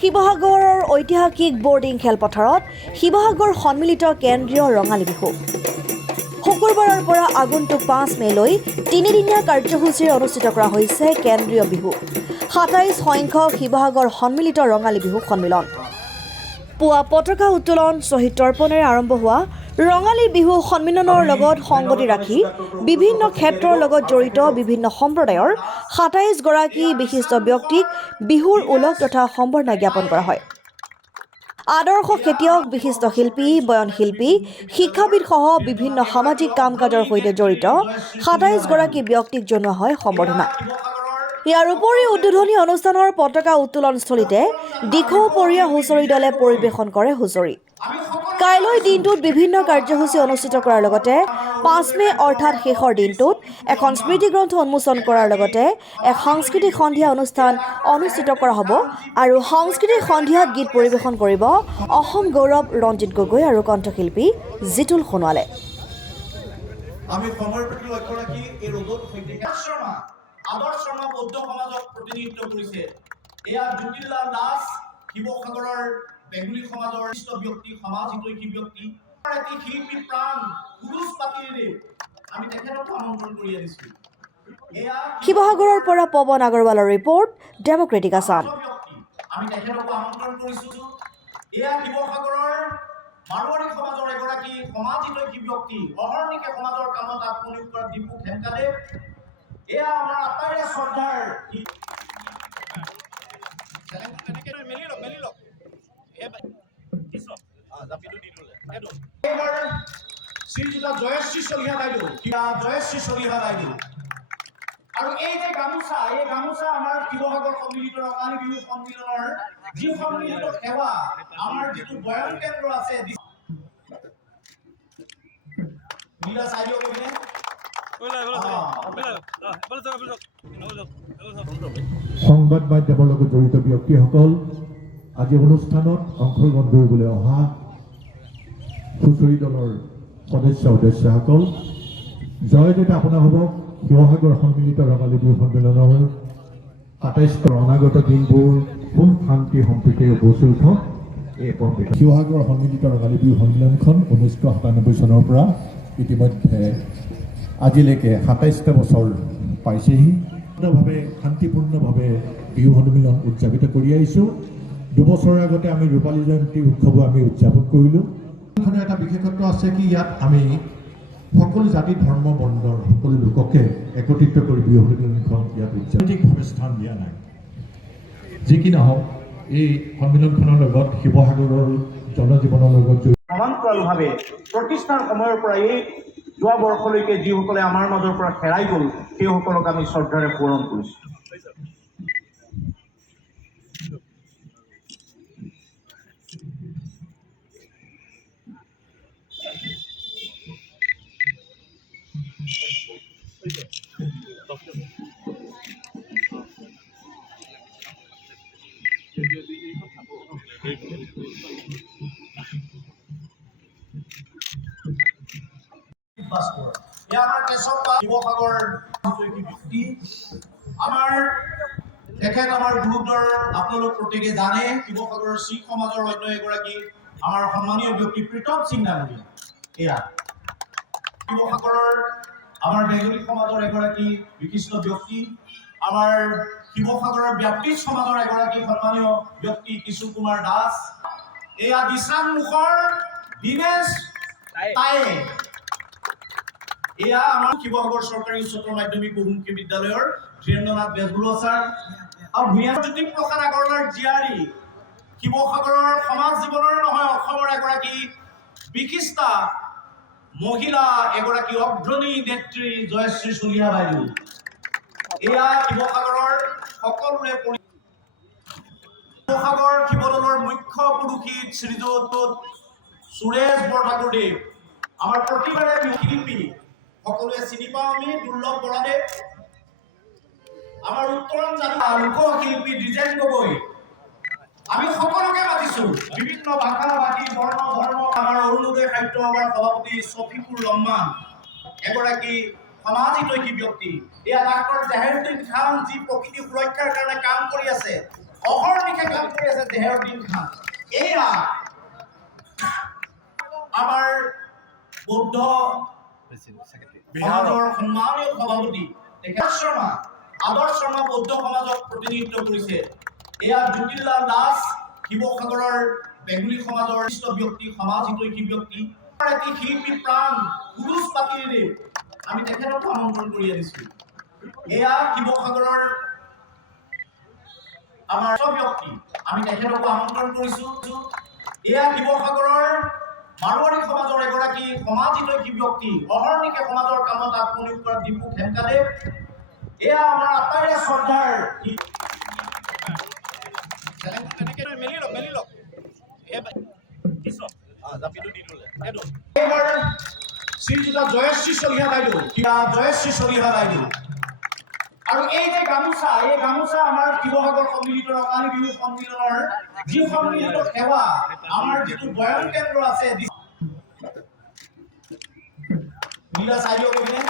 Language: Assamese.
শিৱসাগৰৰ ঐতিহাসিক বৰ্ডিং খেলপথাৰত শিৱসাগৰ সন্মিলিত কেন্দ্ৰীয় ৰঙালী বিহু শুকুৰবাৰৰ পৰা আগন্তুক 5 মেলৈ তিনিদিনীয়া কাৰ্যসূচীৰে অনুষ্ঠিত কৰা হৈছে কেন্দ্ৰীয় বিহু 27 সংখ্যক শিৱসাগৰ সন্মিলিত ৰঙালী বিহু সন্মিলন। পুৱা পতাকা উত্তোলন শ্বহীদ তৰ্পণেৰে আৰম্ভ হোৱা ৰঙালী বিহু সন্মিলনৰ লগত সংগতি ৰাখি বিভিন্ন ক্ষেত্ৰৰ লগত জড়িত বিভিন্ন সম্প্ৰদায়ৰ 27 গৰাকী বিশিষ্ট ব্যক্তিক বিহুৰ ওলগ তথা সম্বৰ্ধনা জ্ঞাপন কৰা হয়। আদৰ্শ খেতিয়ক, বিশিষ্ট শিল্পী, বয়ন শিল্পী, শিক্ষাবিদ সহ বিভিন্ন সামাজিক কাম কাজৰ সৈতে জড়িত 27 গৰাকী ব্যক্তিক জনোৱা হয় সম্বৰ্ধনা। ইয়াৰ উপৰি উদ্বোধনী অনুষ্ঠানৰ পতাকা উত্তোলনস্থলীতে দীঘলীয়া হুঁচৰি দলে পৰিৱেশন কৰে হুঁচৰি। কাইলৈ দিনটোত বিভিন্ন কাৰ্যসূচী অনুষ্ঠিত কৰাৰ লগতে 5 মে অৰ্থাৎ শেষৰ দিনটোত এখন স্মৃতিগ্ৰন্থ উন্মোচন কৰাৰ লগতে এক সাংস্কৃতিক সন্ধিয়া অনুষ্ঠান অনুষ্ঠিত কৰা হ'ব আৰু সাংস্কৃতিক সন্ধিয়াত গীত পৰিৱেশন কৰিব অসম গৌৰৱ ৰঞ্জিত গগৈ আৰু কণ্ঠশিল্পী জিতুল সোণোৱালে। আমি সময়ৰ প্ৰতি লক্ষ্য ৰাখি এই ৰোগত আদৰ্শ শৰ্মা বৌদ্ধ সমাজক প্ৰতিনিধিত্ব কৰিছে। এয়া জ্যোতিলাল দাস শিৱসাগৰৰ বেঙ্গলী সমাজৰ বিশিষ্ট ব্যক্তি, সমাজ হিতৈষী ব্যক্তি, এটি শিল্পী প্ৰাণ পুৰুষ পাতিৰে আমি তেখেতক আমন্ত্ৰণ কৰি আনিছো। শিৱসাগৰৰ পৰা পৱন আগৰৱালৰ ৰিপৰ্ট, ডেমক্ৰেটিক আছাম। আমি তেখেতক আমন্ত্ৰণ কৰিছো। এয়া শিৱসাগৰৰ মাৰোৱাৰী সমাজৰ এগৰাকী সমাজ হিতৈষী ব্যক্তি, অহৰ্নিশে সমাজৰ কামত আত্মনিয়োগ কৰা দীপু খেমকাদেৱ। এয়া আমাৰ আটাইৰে শ্ৰদ্ধাৰ শ্ৰীযুত জয়শ্ৰী চলিহা বাইদেউ, আৰু এই যে গামোচা, এই গামোচা আমাৰ শিৱসাগৰ সন্মিলিত ৰঙালী বিহু সন্মিলনৰ যি সন্মিলিত সেৱা, আমাৰ যিটো বয়ন কেন্দ্ৰ আছে সংবাদ মাধ্যমৰ লগত জড়িত ব্যক্তিসকল, আজি অনুষ্ঠানত অংশগ্ৰহণ কৰিবলৈ অহা হুঁচৰি দলৰ সদস্যসকল, জয়তে আপোনাৰ হ'ব শিৱসাগৰ সন্মিলিত ৰঙালী বিহু সন্মিলনৰ 27 অনাগত দিনবোৰ সুখ শান্তি সম্প্ৰীতিৰে উপচি উঠক। এই শিৱসাগৰ সন্মিলিত ৰঙালী বিহু সন্মিলনখন 1997 চনৰ পৰা ইতিমধ্যে আজিলৈকে 27টা বছৰ পাইছেহি। শান্তিপূৰ্ণভাৱে বিহু সন্মিলন উদযাপিত কৰি আহিছোঁ। 2 বছৰৰ আগতে আমি ৰূপালী জয়ন্তী উৎসৱো আমি উদযাপন কৰিলোঁ। এটা বিশেষত্ব আছে কি ইয়াত আমি সকলো জাতি ধৰ্ম বৰ্ণৰ সকলো লোককে একত্ৰিত কৰি বিহু সন্মিলনখন ইয়াত ৰাজনৈতিকভাৱে স্থান দিয়া নাই। যি কি নহওক, এই সন্মিলনখনৰ লগত শিৱসাগৰৰ জনজীৱনৰ লগত সমান্তৰালভাৱে প্ৰতিষ্ঠাৰ সময়ৰ পৰা এই যোৱা বৰ্ষলৈকে যিসকলে আমাৰ মাজৰ পৰা হেৰাই গ'ল, সেইসকলক আমি শ্ৰদ্ধাৰে সোঁৱৰণ কৰিছোঁ। শিৱসাগৰ ব্যক্তি আমাৰ তেখেত আমাৰ গুৰুদ্বাৰ আপোনালোক প্ৰত্যেকে জানে। শিৱসাগৰৰ শিখ সমাজৰ অন্য এগৰাকী আমাৰ সন্মানীয় ব্যক্তি প্ৰীতম সিং ডাঙৰীয়া। এয়া শিৱসাগৰৰ আমাৰ বেঙ্গলী সমাজৰ এগৰাকী বিশিষ্ট ব্যক্তি, আমাৰ শিৱসাগৰৰ ব্যাপটিষ্ট সমাজৰ এগৰাকী সন্মানীয় ব্যক্তি কিশোৰ কুমাৰ দাস। এয়া দিচাং মুখৰ দীনেশ তায়ে। এয়া আমাৰ শিৱসাগৰ চৰকাৰী উচ্চতৰ মাধ্যমিক বহুমুখী বিদ্যালয়ৰ ধীৰেন্দ্ৰনাথ বেজবৰুৱা ছাৰ আৰু জ্যোতি প্ৰসাদ আগৰৱালাৰ জীয়াৰী, শিৱসাগৰৰ সমাজ জীৱনৰ নহয় অসমৰ এগৰাকী বিশিষ্টা মহিলা, এগৰাকী অগ্ৰণী নেত্ৰী জয়শ্ৰী চলিহা বাইদেউ। এয়া শিৱসাগৰৰ সকলোৰে শিৱসাগৰ শিৱদৌলৰ মুখ্য পুৰুষিত শ্ৰীযুত সুৰেশ বৰঠাকুৰদেৱ, আমাৰ প্ৰতিবাৰে শিল্পী সকলোৱে চিনি পাওঁ আমি দুৰ্লভ বৰাদেৱ, আমাৰ উত্তৰণ জানা লোকশিল্পী দ্বিজেন গগৈ। আমি সকলোকে মাতিছো, বিভিন্ন ভাষা ভাষী বৰ্ণ ধৰ্ম। আমাৰ অৰুণোদয় সাহিত্য সভাৰ সভাপতি শফিকুৰ ৰহমান এগৰাকী সমাজ হিতৈষী ব্যক্তি। এয়া ডাক্তৰ জাহেৰুদ্দিন খান, যি প্ৰকৃতি সুৰক্ষাৰ কাৰণে কাম কৰি আছে। অহৰ্নিশে কাম কৰি আছে জেহেৰুদ্দিন খান। এয়া আমাৰ বৌদ্ধ সমাজৰ সন্মানীয় সভাপতি আদৰ্শ শৰ্মা বৌদ্ধ সমাজক প্ৰতিনিধিত্ব কৰিছে। এয়া জ্যোতিলাল দাস শিৱসাগৰৰ বেঙ্গলী সমাজৰ বিশিষ্ট ব্যক্তি, সমাজ হিতৈষী ব্যক্তি, এটি শিল্পী প্ৰাণ পুৰুষ পাতিৰে আমি তেখেতক আমন্ত্ৰণ কৰি আনিছো। এয়া শিৱসাগৰৰ আমাৰ ব্যক্তি, আমি তেখেতক আমন্ত্ৰণ কৰিছো। এয়া শিৱসাগৰৰ মাৰোৱাৰী সমাজৰ এগৰাকী সমাজ হিতৈষী ব্যক্তি, অহৰ্নিশে সমাজৰ কামত আত্মনিয়োগ কৰা দীপু খেমকাদেৱ। এয়া আমাৰ আটাইৰে শ্ৰদ্ধাৰ শ্ৰীযুত জয়শ্ৰী চলিহা বাইদেউ, জয়শ্ৰী চলিহা বাইদেউ। আৰু এই যে গামোচা, এই গামোচা আমাৰ শিৱসাগৰ সন্মিলিত ৰঙালী বিহু সন্মিলনৰ যি সন্মিলিত সেৱা, আমাৰ যিটো বয়ন কেন্দ্ৰ আছে, নীলা চাইডিও কৰিলে